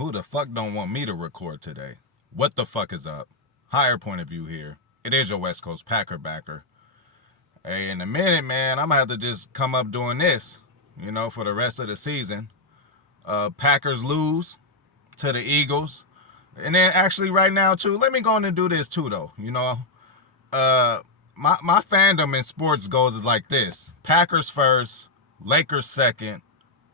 who the fuck don't want me to record today? What the fuck is up? Higher point of view here. It is your West Coast Packer backer. Hey, in a minute, man, I'm gonna have to just come up doing this, for the rest of the season. Packers lose to the Eagles. And then actually right now too, let me go on and do this too though. My fandom in sports goes is like this. Packers first, Lakers second.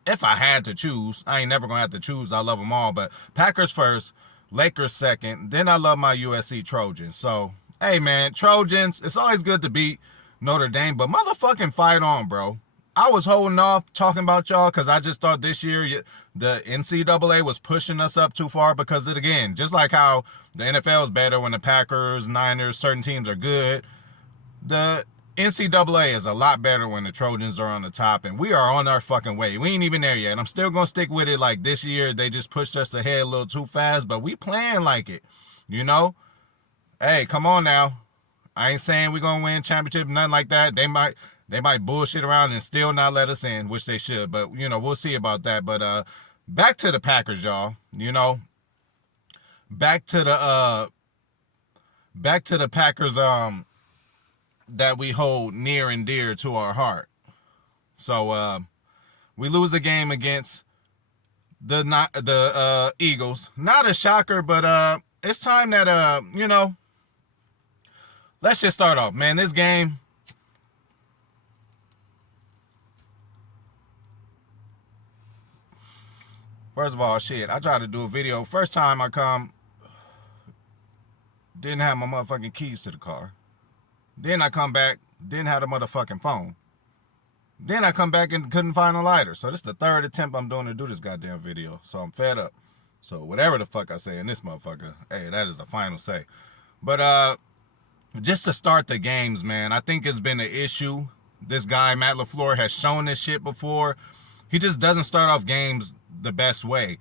If I had to choose, I ain't never gonna have to choose. I love them all, but Packers first, Lakers second. Then I love my USC Trojans. So, hey man, Trojans, it's always good to beat Notre Dame, but motherfucking fight on, bro. I was holding off talking about y'all because I just thought this year the NCAA was pushing us up too far because, again, just like how the NFL is better when the Packers, Niners, certain teams are good, the NCAA is a lot better when the Trojans are on the top, and we are on our fucking way. We ain't even there yet. I'm still going to stick with it. Like this year, they just pushed us ahead a little too fast, but we playing like it, Hey, come on now. I ain't saying we're going to win championship, nothing like that. They might bullshit around and still not let us in, which they should, but, we'll see about that. But back to the Packers, y'all, back to the Packers, that we hold near and dear to our heart. So we lose the game against the Eagles. Not a shocker, but it's time that let's just start off, man. This game, first of all, shit, I tried to do a video. First time I come, didn't have my motherfucking keys to the car. Then I come back, didn't have the motherfucking phone. Then I come back and couldn't find a lighter. So this is the third attempt I'm doing to do this goddamn video. So I'm fed up. So whatever the fuck I say in this motherfucker, hey, that is the final say. But just to start the games, man, I think it's been an issue. This guy, Matt LaFleur, has shown this shit before. He just doesn't start off games the best way.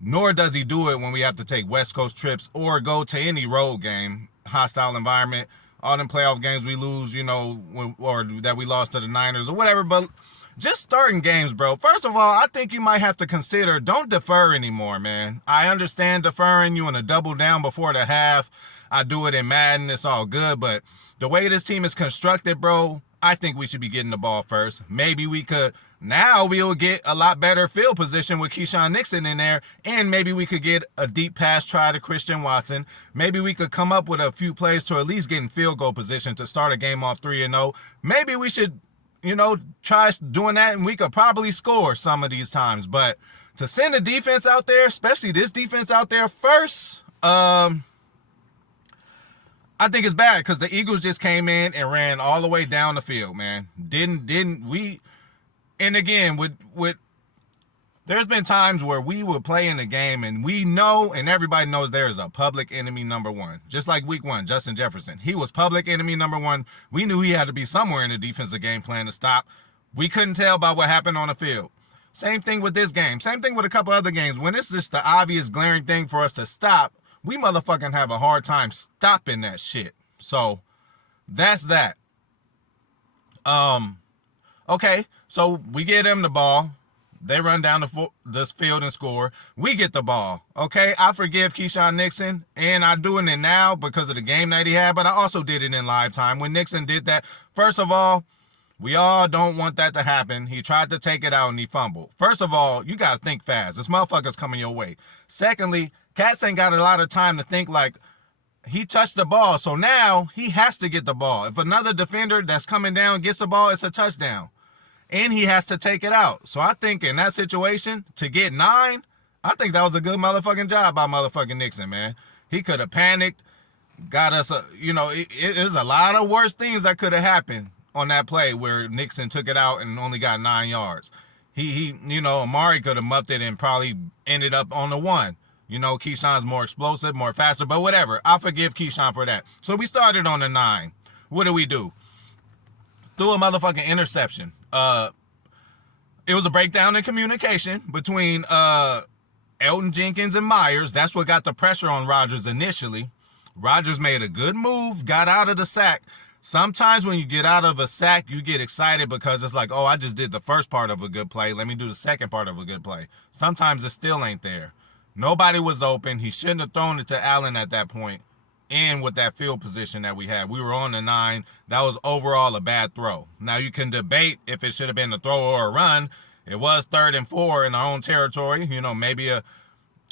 Nor does he do it when we have to take West Coast trips or go to any road game, hostile environment. All them playoff games we lose, or that we lost to the Niners or whatever. But just starting games, bro. First of all, I think you might have to consider, don't defer anymore, man. I understand deferring. You want to double down before the half. I do it in Madden. It's all good. But the way this team is constructed, bro, I think we should be getting the ball first. Maybe now we'll get a lot better field position with Keyshawn Nixon in there, and maybe we could get a deep pass try to Christian Watson. Maybe we could come up with a few plays to at least get in field goal position to start a game off 3-0. Maybe we should, try doing that, and we could probably score some of these times. But to send the defense out there, especially this defense out there first, I think it's bad because the Eagles just came in and ran all the way down the field, man. Didn't we? And again, there's been times where we would play in the game and we know, and everybody knows there is a public enemy number one. Just like week one, Justin Jefferson. He was public enemy number one. We knew he had to be somewhere in the defensive game plan to stop. We couldn't tell by what happened on the field. Same thing with this game. Same thing with a couple other games. When it's just the obvious glaring thing for us to stop, we motherfucking have a hard time stopping that shit. So that's that. Okay, so we get them the ball. They run down this field and score. We get the ball. Okay, I forgive Keyshawn Nixon, and I doing it now because of the game that he had, but I also did it in live time when Nixon did that. First of all, we all don't want that to happen. He tried to take it out and he fumbled. First of all, you got to think fast. This motherfucker's coming your way. Secondly, Cats ain't got a lot of time to think like he touched the ball, so now he has to get the ball. If another defender that's coming down gets the ball, it's a touchdown. And he has to take it out. So I think in that situation, to get 9, I think that was a good motherfucking job by motherfucking Nixon, man. He could have panicked, got us, there's a lot of worse things that could have happened on that play where Nixon took it out and only got 9 yards. Amari could have muffed it and probably ended up on the 1. Keyshawn's more explosive, more faster, but whatever. I forgive Keyshawn for that. So we started on the 9. What do? Threw a motherfucking interception. It was a breakdown in communication between Elton Jenkins and Myers. That's what got the pressure on Rodgers initially. Rodgers made a good move, got out of the sack. Sometimes when you get out of a sack, you get excited because it's like, oh, I just did the first part of a good play. Let me do the second part of a good play. Sometimes it still ain't there. Nobody was open. He shouldn't have thrown it to Allen at that point. And with that field position that we had, we were on the 9. That was overall a bad throw. Now you can debate if it should have been a throw or a run. It was 3rd and 4 in our own territory. Maybe a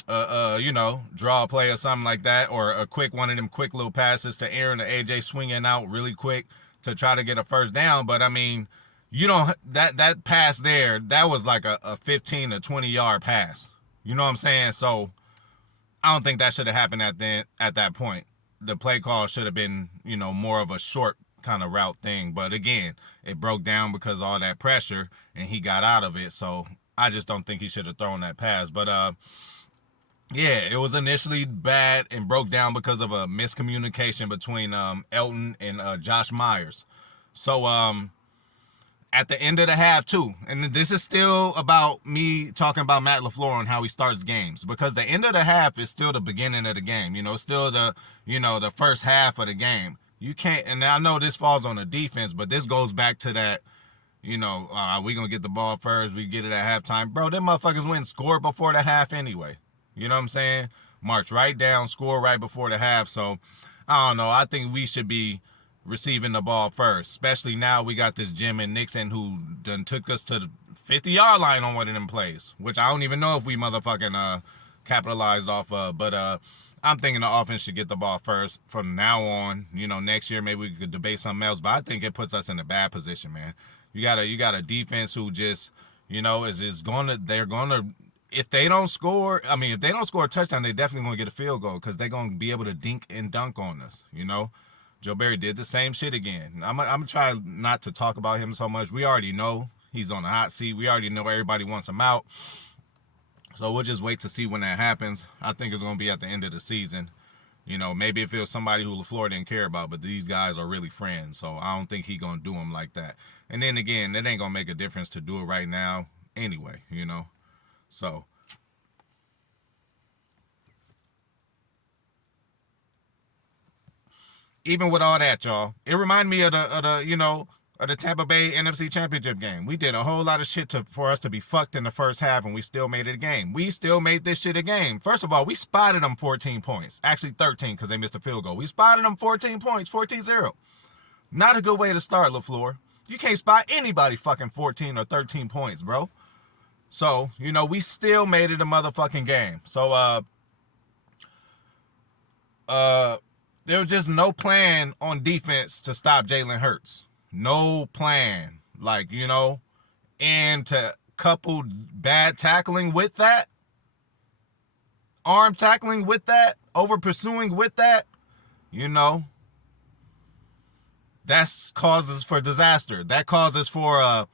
draw play or something like that, or a quick one of them quick little passes to Aaron or AJ swinging out really quick to try to get a first down. But I mean, that pass there, that was like a 15 to 20 yard pass. You know what I'm saying? So I don't think that should have happened at that point. The play call should have been, more of a short kind of route thing. But again, it broke down because of all that pressure and he got out of it. So I just don't think he should have thrown that pass. But yeah, it was initially bad and broke down because of a miscommunication between Elton and Josh Myers. So at the end of the half too, and this is still about me talking about Matt LaFleur and how he starts games, because the end of the half is still the beginning of the game. Still the first half of the game. You can't, and I know this falls on the defense, but this goes back to that, we gonna get the ball first, we get it at halftime. Bro, them motherfuckers went and scored before the half anyway. You know what I'm saying? March right down, score right before the half. So, I don't know. I think we should be receiving the ball first, especially now we got this Jim and Nixon who done took us to the 50-yard line on one of them plays, which I don't even know if we motherfucking capitalized off of. But I'm thinking the offense should get the ball first from now on. Next year maybe we could debate something else, but I think it puts us in a bad position, man. You got a defense who just, they're gonna. If they don't score a touchdown, they're definitely going to get a field goal because they're going to be able to dink and dunk on us, Joe Barry did the same shit again. I'm going to try not to talk about him so much. We already know he's on the hot seat. We already know everybody wants him out. So we'll just wait to see when that happens. I think it's going to be at the end of the season. Maybe if it was somebody who LaFleur didn't care about, but these guys are really friends. So I don't think he's going to do him like that. And then again, it ain't going to make a difference to do it right now anyway, So, even with all that, y'all, it reminded me of the Tampa Bay NFC Championship game. We did a whole lot of shit for us to be fucked in the first half, and we still made it a game. We still made this shit a game. First of all, we spotted them 14 points. Actually, 13 because they missed a field goal. We spotted them 14 points, 14-0. Not a good way to start, LaFleur. You can't spot anybody fucking 14 or 13 points, bro. So, we still made it a motherfucking game. So, there was just no plan on defense to stop Jalen Hurts. No plan. And to couple bad tackling with that, arm tackling with that, over pursuing with that, that's causes for disaster. That causes for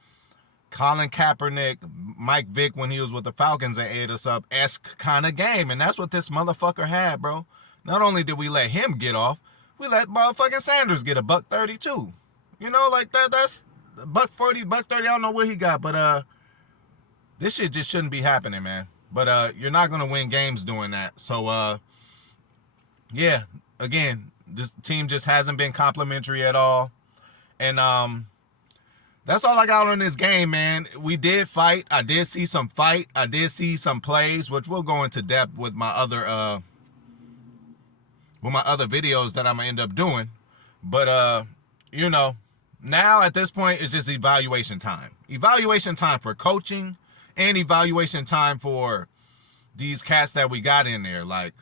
Colin Kaepernick, Mike Vick when he was with the Falcons and ate us up-esque kind of game. And that's what this motherfucker had, bro. Not only did we let him get off, we let motherfucking Sanders get a $132. That's $140, $130. I don't know what he got, but this shit just shouldn't be happening, man. But you're not gonna win games doing that. So yeah, again, this team just hasn't been complimentary at all. And that's all I got on this game, man. We did fight. I did see some fight. I did see some plays, which we'll go into depth with my other videos that I'm gonna end up doing. But now at this point it's just evaluation time. Evaluation time for coaching and evaluation time for these cats that we got in there. Like,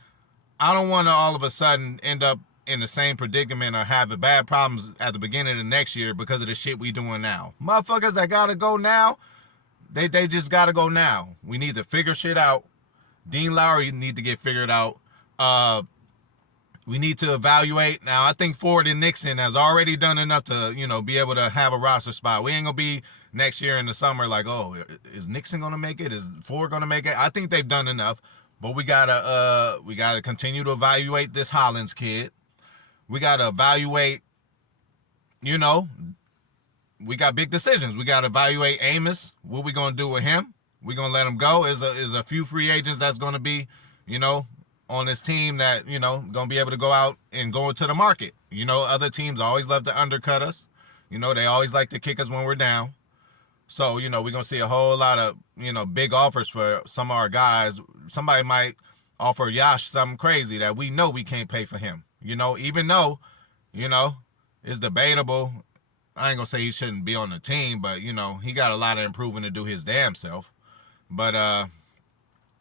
I don't want to all of a sudden end up in the same predicament or have bad problems at the beginning of the next year because of the shit we doing now. Motherfuckers that gotta go now, they just gotta go now. We need to figure shit out. Dean Lowry need to get figured out. We need to evaluate. Now, I think Ford and Nixon has already done enough to, be able to have a roster spot. We ain't gonna be next year in the summer like, oh, is Nixon gonna make it? Is Ford gonna make it? I think they've done enough. But we gotta continue to evaluate this Hollins kid. We gotta evaluate, we got big decisions. We gotta evaluate Amos. What we gonna do with him? We gonna let him go? Is a few free agents that's gonna be, on this team that, gonna be able to go out and go into the market. Other teams always love to undercut us. They always like to kick us when we're down. So, we're gonna see a whole lot of, big offers for some of our guys. Somebody might offer Yash something crazy that we know we can't pay for him. Even though, you know, it's debatable. I ain't gonna say he shouldn't be on the team, but he got a lot of improving to do his damn self. But I'm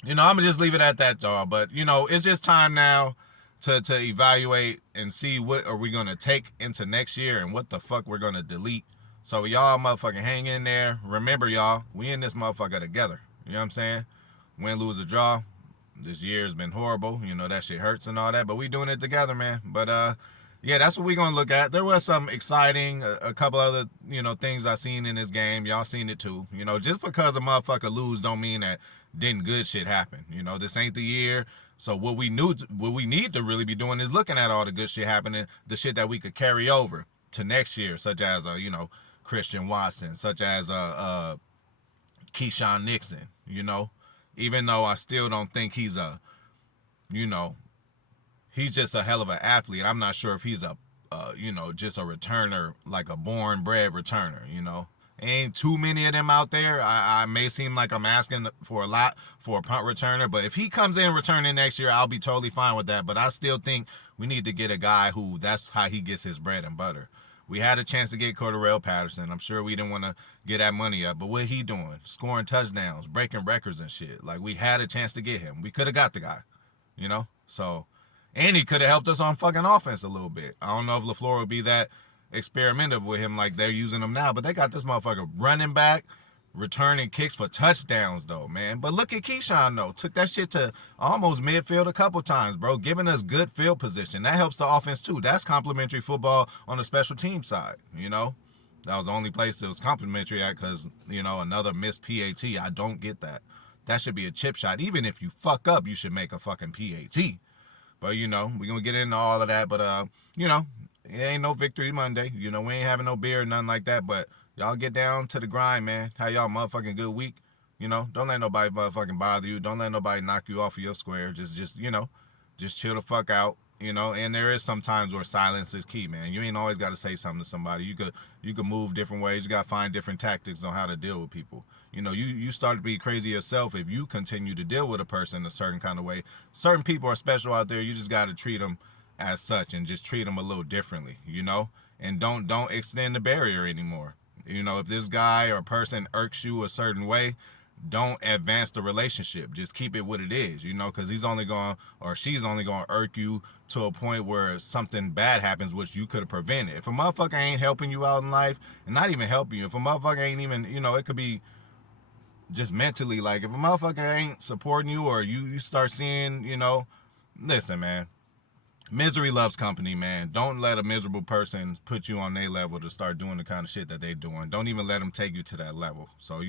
gonna just leave it at that, y'all. But it's just time now to evaluate and see what are we gonna take into next year and what the fuck we're gonna delete. So y'all motherfucking hang in there. Remember, y'all, we in this motherfucker together. You know what I'm saying? Win, lose, or draw. This year has been horrible. That shit hurts and all that, but we doing it together, man. But yeah, that's what we gonna look at. There was some exciting, a couple other, things I seen in this game. Y'all seen it too. Just because a motherfucker lose don't mean that didn't good shit happen. This ain't the year. So what we need to really be doing is looking at all the good shit happening, the shit that we could carry over to next year, such as Christian Watson, such as Keyshawn Nixon. Even though I still don't think he's he's just a hell of an athlete. I'm not sure if he's just a returner, like a born bred returner. Ain't too many of them out there. I may seem like I'm asking for a lot for a punt returner, but if he comes in returning next year, I'll be totally fine with that. But I still think we need to get a guy who that's how he gets his bread and butter. We had a chance to get Cordarrelle Patterson. I'm sure we didn't want to get that money up, but what he doing? Scoring touchdowns, breaking records and shit. Like, we had a chance to get him. We could have got the guy, So, and he could have helped us on fucking offense a little bit. I don't know if LaFleur would be that experimental with him like they're using him now, but they got this motherfucker running back, returning kicks for touchdowns, though, man. But look at Keyshawn, though. Took that shit to almost midfield a couple times, bro. Giving us good field position. That helps the offense, too. That's complimentary football on the special team side, That was the only place it was complimentary at because, another missed PAT. I don't get that. That should be a chip shot. Even if you fuck up, you should make a fucking PAT. But, we're going to get into all of that. But, it ain't no victory Monday. We ain't having no beer or nothing like that. But y'all get down to the grind, man. Have y'all motherfucking good week. Don't let nobody motherfucking bother you. Don't let nobody knock you off of your square. Just chill the fuck out. And there is some times where silence is key, man. You ain't always got to say something to somebody. You could move different ways. You got to find different tactics on how to deal with people. You start to be crazy yourself if you continue to deal with a person a certain kind of way. Certain people are special out there. You just got to treat them as such and just treat them a little differently, and don't extend the barrier anymore. If this guy or person irks you a certain way, don't advance the relationship. Just keep it what it is, because he's only going or she's only going to irk you to a point where something bad happens, which you could have prevented. If a motherfucker ain't helping you out in life, and not even helping you, if a motherfucker ain't even, it could be just mentally, like if a motherfucker ain't supporting you or you start seeing, listen, man, misery loves company, man. Don't let a miserable person put you on their level to start doing the kind of shit that they doing. Don't even let them take you to that level. So,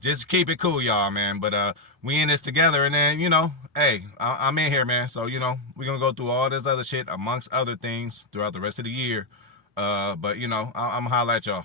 just keep it cool, y'all, man. But we in this together, and then, hey, I'm in here, man. So, we're going to go through all this other shit amongst other things throughout the rest of the year. But, I'm going to holler at y'all.